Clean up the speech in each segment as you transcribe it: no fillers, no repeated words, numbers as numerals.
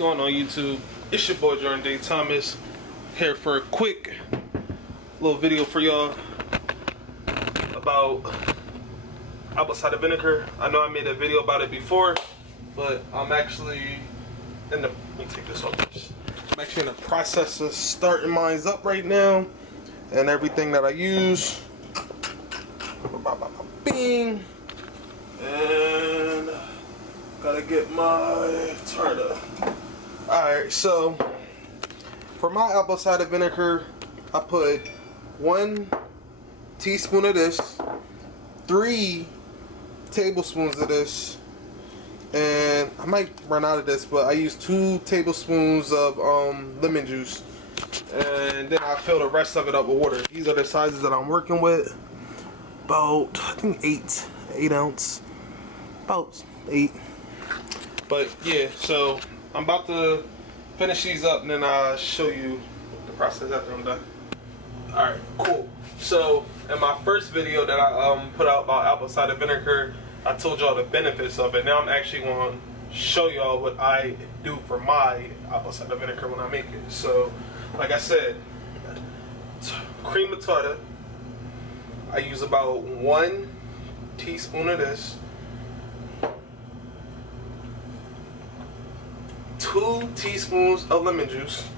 going on YouTube? It's your boy JORDANJTHOMAS here for a quick little video for y'all about apple cider vinegar. I know I made a video about it before, but I'm actually in the, let me take this off. I'm actually in the process of starting mine up right now, and everything that I use. Bing! And gotta get my tartar. Alright, so for my apple cider vinegar, I put 1 teaspoon of this, 3 tablespoons of this, and I might run out of this, but I use 2 tablespoons of lemon juice, and then I fill the rest of it up with water. These are the sizes that I'm working with. About, I think 8 ounce, about 8. But yeah, so I'm about to finish these up, and then I'll show you the process after I'm done. Alright, cool. So in my first video that I put out about apple cider vinegar, I told y'all the benefits of it. Now I'm actually going to show y'all what I do for my apple cider vinegar when I make it. So like I said, cream of tartar. I use about 1 teaspoon of this, 2 teaspoons of lemon juice,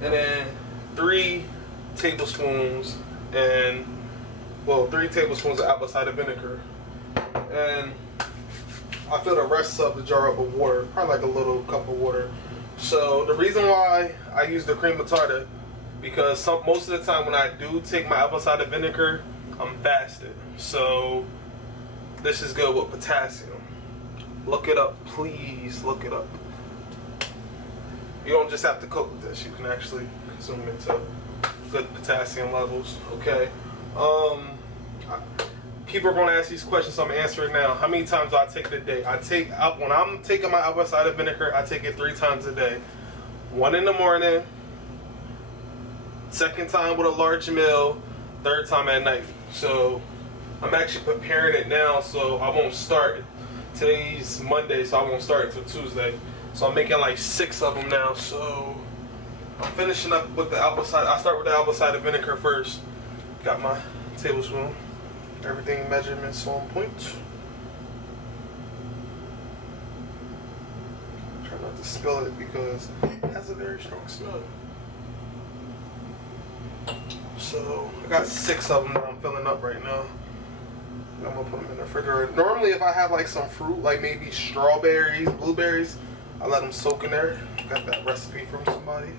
and then 3 tablespoons of apple cider vinegar. And I fill the rest of the jar up with water, probably like a little cup of water. So the reason why I use the cream of tartar, because most of the time when I do take my apple cider vinegar, I'm fasted. So this is good with potassium. Look it up, please look it up. You don't just have to cook with this, you can actually consume it to good potassium levels, okay? People are going to ask these questions, so I'm going to answer it now. How many times do I take it a day? When I'm taking my apple cider vinegar, I take it 3 times a day. 1 in the morning, 2nd time with a large meal, 3rd time at night. So I'm actually preparing it now, so I won't start. Today's Monday, so I won't start until Tuesday. So I'm making like 6 of them now. So I'm finishing up with the apple cider. I start with the apple cider vinegar first. Got my tablespoon. Everything measurements on point. Try not to spill it because it has a very strong smell. So I got 6 of them that I'm filling up right now. I'm gonna put them in the refrigerator. Normally, if I have like some fruit, like maybe strawberries, blueberries, I let them soak in there. Got that recipe from somebody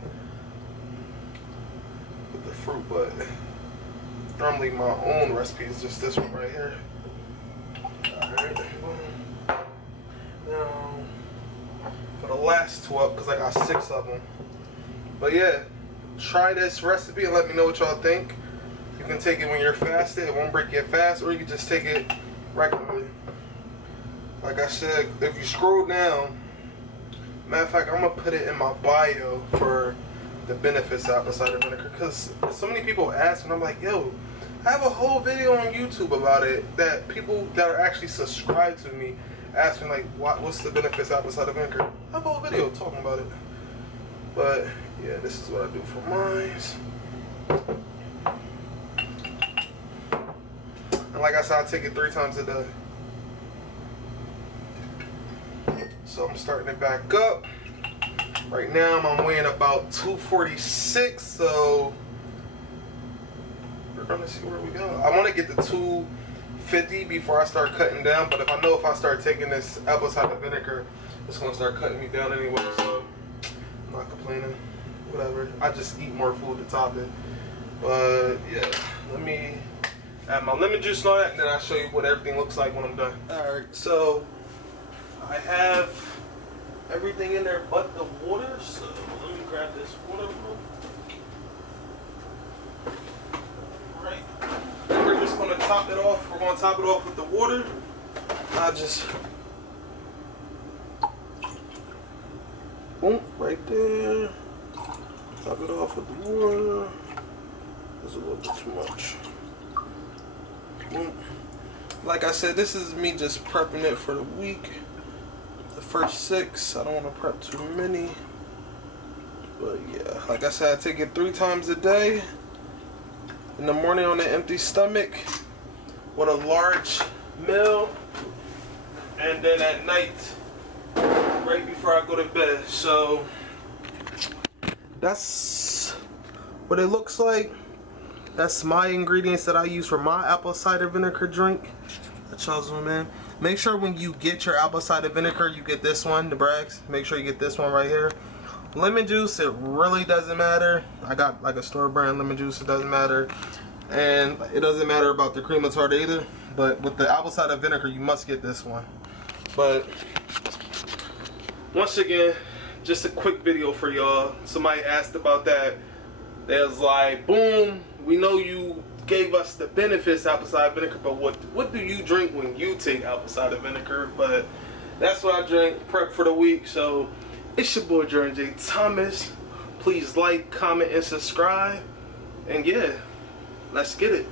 with the fruit, but normally my own recipe is just this one right here. Alright, now for the last 12, because I got 6 of them. But yeah, try this recipe and let me know what y'all think. You can take it when you're fasted, it won't break your fast, or you can just take it regularly. Like I said, if you scroll down, matter of fact, I'm gonna put it in my bio for the benefits of apple cider vinegar, because so many people ask, and I'm like, yo, I have a whole video on YouTube about it that people that are actually subscribed to me ask me, like, what's the benefits of apple cider vinegar? I have a whole video talking about it. But yeah, this is what I do for mine. And like I said, I take it 3 times a day. So I'm starting it back up. Right now I'm weighing about 246, so we're gonna see where we go. I want to get to 250 before I start cutting down, but if I start taking this apple cider vinegar, it's gonna start cutting me down anyway, so I'm not complaining. Whatever. I just eat more food to top it. But yeah, let me add my lemon juice and all that, and then I'll show you what everything looks like when I'm done. Alright, so I have everything in there but the water, so let me grab this water. Right. And we're just gonna top it off. We're gonna top it off with the water. I just boom, right there. Top it off with the water. There's a little bit too much. Boom. Like I said, this is me just prepping it for the week. first 6. I don't want to prep too many. But yeah, like I said, I take it 3 times a day. In the morning on an empty stomach with a large meal. And then at night, right before I go to bed. So that's what it looks like. That's my ingredients that I use for my apple cider vinegar drink. Let y'all zoom in. Make sure when you get your apple cider vinegar, you get this one, the Bragg's. Make sure you get this one right here. Lemon juice, it really doesn't matter. I got like a store brand lemon juice, it doesn't matter. And it doesn't matter about the cream of tartar either. But with the apple cider vinegar, you must get this one. But once again, just a quick video for y'all. Somebody asked about that. They was like, boom, we know you gave us the benefits of apple cider vinegar, but what do you drink when you take apple cider vinegar? But that's what I drink, prep for the week. So it's your boy Jordan J. Thomas. Please like, comment, and subscribe. And yeah, let's get it.